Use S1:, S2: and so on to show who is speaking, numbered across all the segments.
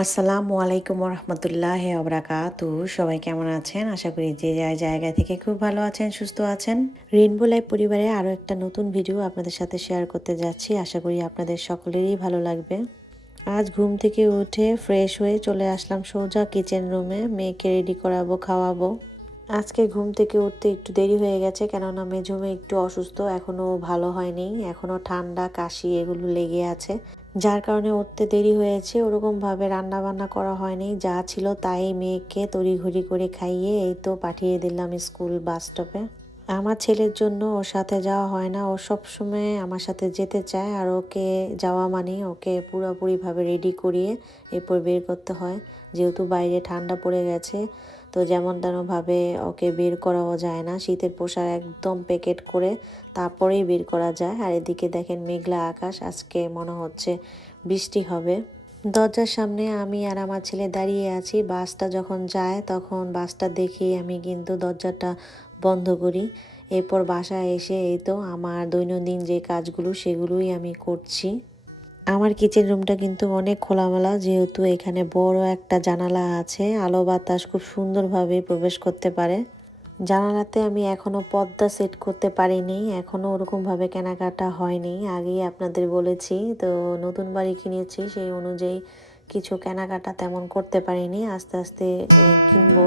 S1: আসসালামু আলাইকুম রহমতুল্লাহ আবরাকাতু সবাই কেমন আছেন? আশা করি যে যার জায়গা থেকে খুব ভালো আছেন, সুস্থ আছেন। রেনবো লাইফ পরিবারে আরও একটা নতুন ভিডিও আপনাদের সাথে শেয়ার করতে যাচ্ছি। আশা করি আপনাদের সকলেরই ভালো লাগবে। আজ ঘুম থেকে উঠে ফ্রেশ হয়ে চলে আসলাম সোজা কিচেন রুমে মেয়েকে রেডি করাবো, খাওয়াবো। আজকে ঘুম থেকে উঠতে একটু দেরি হয়ে গেছে, কেননা মেঝুমে একটু অসুস্থ। এখনও ভালো হয়নি। এখনও ঠান্ডা, কাশি এগুলো লেগে আছে। যার কারণে উঠতে দেরি হয়েছে, ওরকমভাবে রান্না বান্না করা হয়নি। যা ছিল তাই মেয়েকে তড়িঘড়ি করে খাইয়ে এই তো পাঠিয়ে দিলাম স্কুল বাস স্টপে। আমার ছেলের জন্য ওর সাথে যাওয়া হয় না। ও সবসময় আমার সাথে যেতে চায় আর ওকে যাওয়া মানে ওকে পুরোপুরিভাবে রেডি করিয়ে এরপর বের করতে হয়। যেহেতু বাইরে ঠান্ডা পড়ে গেছে তো যেমন তেমনভাবে ওকে বের করাও যায় না। শীতের পোশাক একদম প্যাকেট করে তারপরেই বের করা যায়। আর এদিকে দেখেন মেঘলা আকাশ, আজকে মনে হচ্ছে বৃষ্টি হবে। দরজার সামনে আমি আর আমার ছেলে দাঁড়িয়ে আছি। বাসটা যখন যায় তখন বাসটা দেখে আমি কিন্তু দরজাটা বন্ধ করি। এরপর বাসায় এসে এই তো আমার দৈনন্দিন যে কাজগুলো সেগুলোই আমি করছি। আমার কিচেন রুমটা কিন্তু অনেক খোলামেলা, যেহেতু এখানে বড় একটা জানালা আছে। আলো বাতাস খুব সুন্দরভাবে প্রবেশ করতে পারে। জানালাতে আমি এখনও পর্দা সেট করতে পারিনি। এখনও ওরকমভাবে কেনাকাটা হয়নি। আগেই আপনাদের বলেছি, তো নতুন বাড়ি কিনেছি, সেই অনুযায়ী কিছু কেনাকাটা তেমন করতে পারিনি। আস্তে আস্তে কিনবো।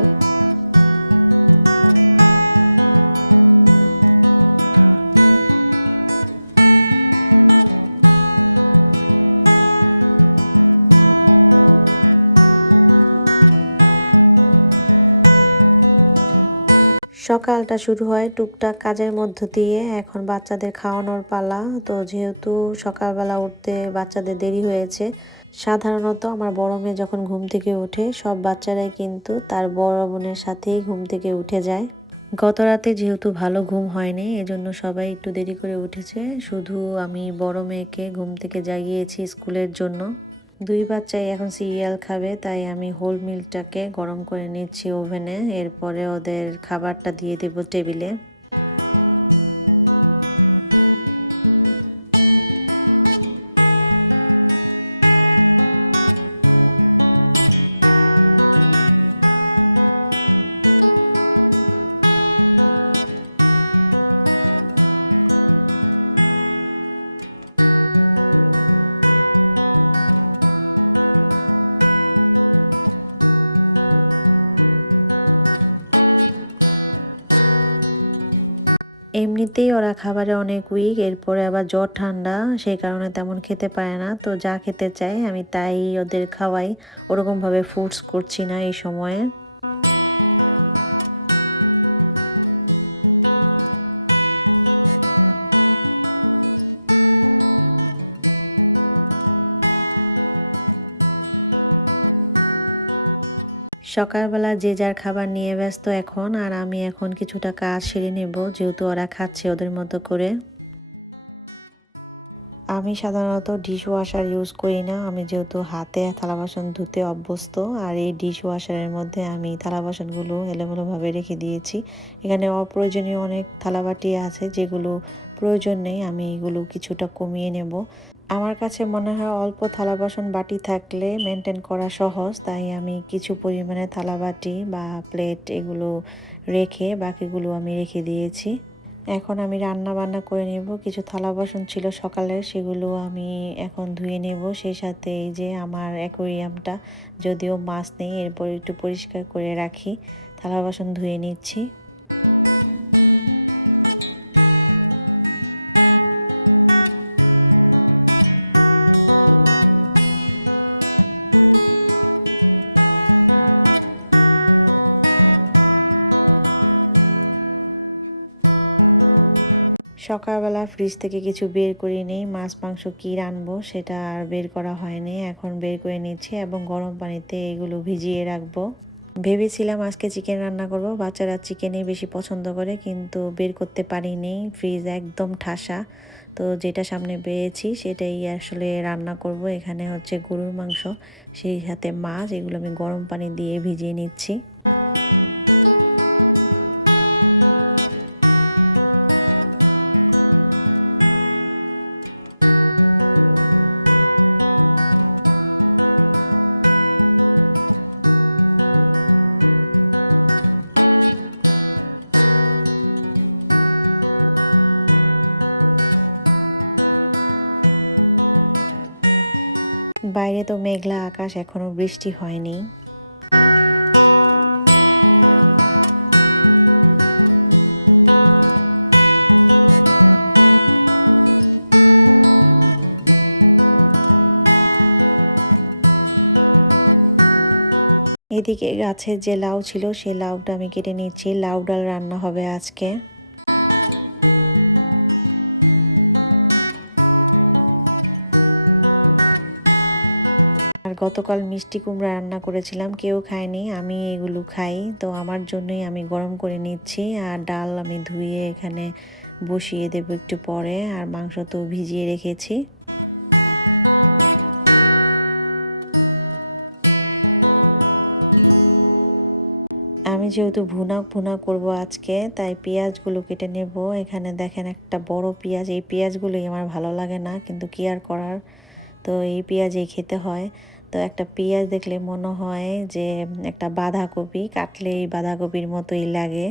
S1: সকালটা শুরু হয় টুকটাক কাজের মধ্য দিয়ে। এখন বাচ্চাদের খাওয়ানোর পালা। তো যেহেতু সকালবেলা উঠতে বাচ্চাদের দেরি হয়েছে, সাধারণত আমার বড় মেয়ে যখন ঘুম থেকে ওঠে, সব বাচ্চারাই কিন্তু তার বড় বোনের সাথেই ঘুম থেকে উঠে যায়। গত রাতে যেহেতু ভালো ঘুম হয়নি, এজন্য সবাই একটু দেরি করে উঠেছে। শুধু আমি বড় মেয়েকে ঘুম থেকে জাগিয়েছি স্কুলের জন্য। দুই বাচ্চাই এখন সিরিয়াল খাবে, তাই আমি হোল মিল্কটাকে গরম করে নিচ্ছি ওভেনে। এরপরে ওদের খাবারটা দিয়ে দেবো টেবিলে। এমনিতেই ওরা খাবারে অনেক উইক এরপরে আবার জ্বর ঠান্ডা, সেই কারণে তেমন খেতে পারে না। তো যা খেতে চাই আমি তাই ওদের খাওয়াই। ওরকমভাবে ফুডস করছি না এই সময়ে। সকালবেলা যে যার খাবার নিয়ে ব্যস্ত এখন, আর আমি এখন কিছুটা কাজ সেরে নেব, যেহেতু ওরা খাচ্ছে ওদের মতো করে। আমি সাধারণত ডিশ ওয়াশার ইউজ করি না। আমি যেহেতু হাতে থালা বাসন ধুতে অভ্যস্ত, আর এই ডিশ ওয়াশারের মধ্যে আমি থালা বাসনগুলো এলোমেলোভাবে রেখে দিয়েছি। এখানে অপ্রয়োজনীয় অনেক থালাবাটি আছে, যেগুলো প্রয়োজন নেই, আমি এগুলো কিছুটা কমিয়ে নেব। আমার কাছে মনে হয় অল্প থালা বাসন বাটি থাকলে মেনটেন করা সহজ, তাই আমি কিছু পরিমাণে থালা বাটি বা প্লেট এগুলো রেখে বাকিগুলো আমি রেখে দিয়েছি। এখন আমি রান্না বান্না করে নেব। কিছু থালা বাসন ছিল সকালে, সেগুলো আমি এখন ধুয়ে নেব। সেই সাথে এই যে আমার অ্যাকোরিয়ামটা, যদিও মাছ নেই, এরপর একটু পরিষ্কার করে রাখি। থালা বাসন ধুয়ে নিচ্ছি। সকালবেলা ফ্রিজ থেকে কিছু বের করে নেই। মাছ, মাংস কী রানবো সেটা আর বের করা হয়নি। এখন বের করে নিচ্ছি এবং গরম পানিতে এগুলো ভিজিয়ে রাখব। ভেবেছিলাম আজকে চিকেন রান্না করব। বাচ্চারা চিকেনই বেশি পছন্দ করে, কিন্তু বের করতে পারিনি। ফ্রিজ একদম ঠাসা। তো যেটা সামনে পেয়েছি সেটাই আসলে রান্না করব। এখানে হচ্ছে গরুর মাংস, সেই সাথে মাছ। এগুলো আমি গরম পানি দিয়ে ভিজিয়ে নিচ্ছি। বাইরে তো মেঘলা আকাশ, এখনও বৃষ্টি হয়নি। এদিকে গাছের যে লাউ ছিল সেই লাউটা আমি কেটে নিচ্ছি। লাউ ডাল রান্না হবে আজকে। গতকাল মিষ্টি কুমড়া রান্না করেছিলাম, কেউ খায়নি, আমি এগুলো খাই। তো আমার জন্যই আমি গরম করে নিচ্ছি আর ডাল আমি ধুয়ে এখানে বসিয়ে দেবো একটু পরে আর মাংস তো ভিজিয়ে রেখেছি। আমি যেহেতু ভুনা ভুনা করব আজকে, তাই পেঁয়াজগুলো কেটে নেব। এখানে দেখেন একটা বড় পেঁয়াজ, এই পেঁয়াজগুলোই আমার ভালো লাগে না, কিন্তু কি আর করার? তো এই পেঁয়াজই খেতে হয়। তো একটা পেঁয়াজ দেখলে মনে হয় যে একটা বাঁধাকপি কাটলে এই বাঁধাকপির মতোই লাগে।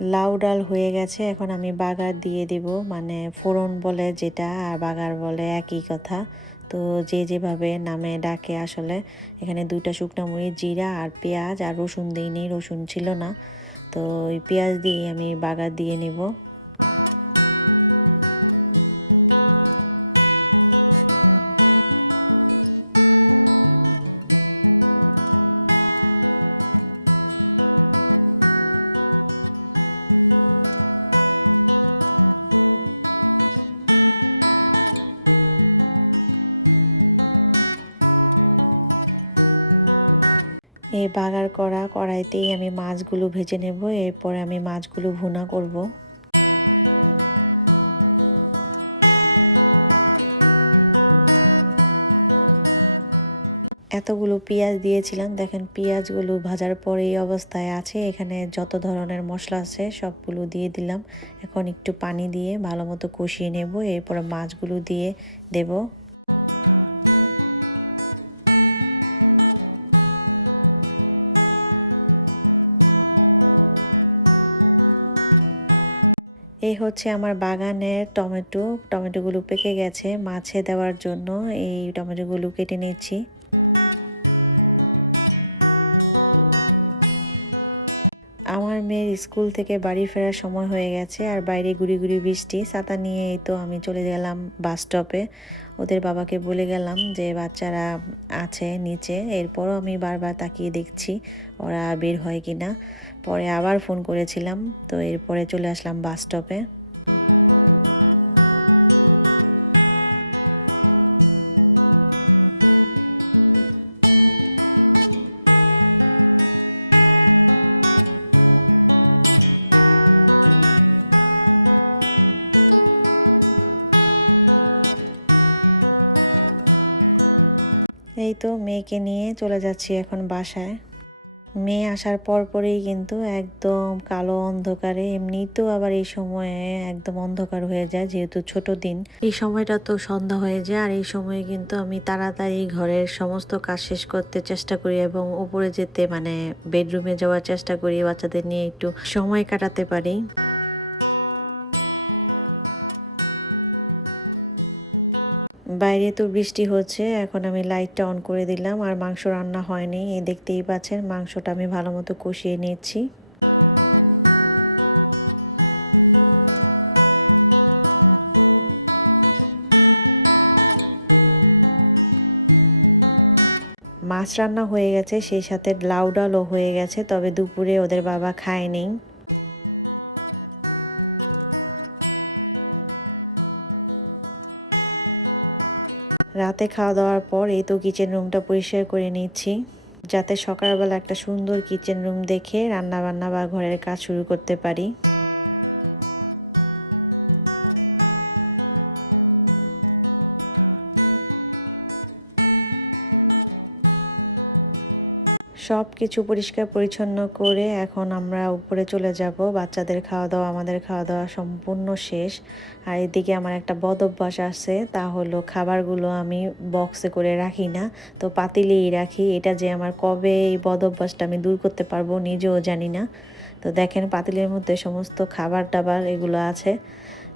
S1: লাউ ডাল হয়ে গেছে, এখন আমি বাগার দিয়ে দেব। মানে ফোড়ন বলে যেটা, আর বাগার বলে একই কথা। তো যে যেভাবে নামে ডাকে আসলে, এখানে দুইটা শুকনো মরিচ, জিরা আর পেঁয়াজ আর রসুন দিইনি, রসুন ছিল না। তো ওই পেঁয়াজ দিয়ে আমি বাগার দিয়ে নিব। এই বাগার করা কড়াইতেই আমি মাছগুলো ভেজে নেব, এরপরে আমি মাছগুলো ভুনা করব। এতগুলো পেঁয়াজ দিয়েছিলাম, দেখেন পেঁয়াজগুলো ভাজার পরে এই অবস্থায় আছে, এখানে যত ধরনের মশলা আছে সবগুলো দিয়ে দিলাম। এখন একটু পানি দিয়ে ভালো মতো কষিয়ে নেব, এরপরে মাছগুলো দিয়ে দেব। এই হচ্ছে আমার বাগানের টমেটো। টমেটোগুলো পেকে গেছে। মাছে দেওয়ার জন্য এই টমেটোগুলো কেটে নিচ্ছি। মেয়ের স্কুল থেকে বাড়ি ফেরার সময় হয়ে গেছে আর বাইরে গুড়ি গুড়ি বৃষ্টি। ছাতা নিয়েই তো আমি চলে গেলাম বাস স্টপে। ওদের বাবাকে বলে গেলাম যে বাচ্চারা আছে নিচে। এরপরও আমি বারবার তাকিয়ে দেখছি ওরা বের হয় কি না পরে আবার ফোন করেছিলাম। তো এরপরে চলে আসলাম বাস স্টপে। এই তো মেয়েকে নিয়ে চলে যাচ্ছি এখন বাসায়। মেয়ে আসার পর পরেই কিন্তু একদম কালো অন্ধকারে এমনি তো আবার এই সময়ে একদম অন্ধকার হয়ে যায় যেহেতু ছোট দিন। এই সময়টা তো সন্ধ্যা হয়ে যায় আর এই সময়ে কিন্তু আমি তাড়াতাড়ি ঘরের সমস্ত কাজ শেষ করতে চেষ্টা করি এবং উপরে যেতে মানে বেডরুমে যাওয়ার চেষ্টা করি, বাচ্চাদের নিয়ে একটু সময় কাটাতে পারি। বাইরে তো বৃষ্টি হচ্ছে, এখন আমি লাইটটা অন করে দিলাম আর মাংস রান্না হয়নি। এই দেখতেই পাচ্ছেন, মাংসটা আমি ভালো মতো কষিয়ে নিচ্ছি। মাছ রান্না হয়ে গেছে, সেই সাথে লাউ ডালও হয়ে গেছে, তবে দুপুরে ওদের বাবা খায়নি। রাতে খাওয়া দাওয়ার পর এই তো কিচেন রুমটা পরিষ্কার করে নিচ্ছি। যাতে সকালবেলা একটা সুন্দর কিচেন রুম দেখে রান্না বান্না বা ঘরের কাজ শুরু করতে পারি। সব কিছু পরিষ্কার পরিচ্ছন্ন করে এখন আমরা উপরে চলে যাব। বাচ্চাদের খাওয়া দাওয়া আমাদের খাওয়া দাওয়া সম্পূর্ণ শেষ। আর এদিকে আমার একটা বদ অভ্যাস আছে, তা হলো খাবারগুলো আমি বক্সে করে রাখি না। তো পাতিলেই রাখি। এটা যে আমার কবে এই বদ অভ্যাসটা আমি দূর করতে পারব নিজেও জানি না। তো দেখেন পাতিলের মধ্যে সমস্ত খাবার টাবার এগুলো আছে।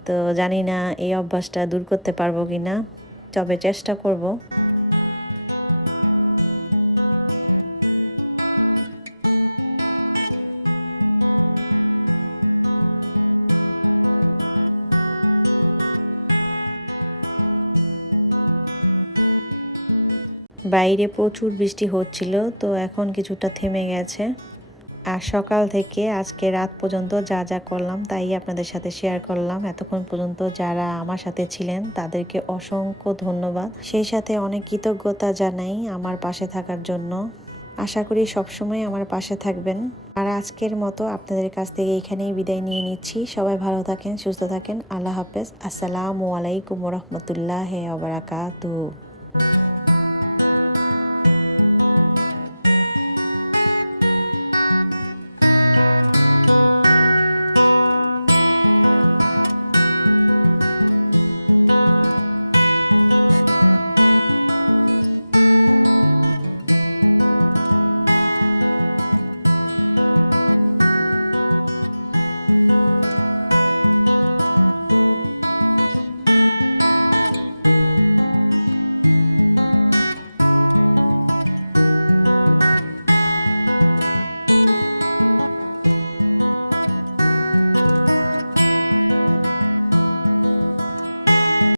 S1: তো জানি না এই অভ্যাসটা দূর করতে পারব কি না তবে চেষ্টা করব। বাইরে প্রচুর বৃষ্টি হচ্ছিল, তো এখন কিছুটা থেমে গেছে। আর সকাল থেকে আজকে রাত পর্যন্ত যা যা করলাম তাই আপনাদের সাথে শেয়ার করলাম। এতক্ষণ পর্যন্ত যারা আমার সাথে ছিলেন তাদেরকে অসংখ্য ধন্যবাদ। সেই সাথে অনেক কৃতজ্ঞতা জানাই আমার পাশে থাকার জন্য। আশা করি সবসময় আমার পাশে থাকবেন। আর আজকের মতো আপনাদের কাছ থেকে এখানেই বিদায় নিয়ে নিচ্ছি। সবাই ভালো থাকেন, সুস্থ থাকেন। আল্লাহ হাফেজ। আসসালামু আলাইকুম রহমতুল্লাহ আবরাকাতু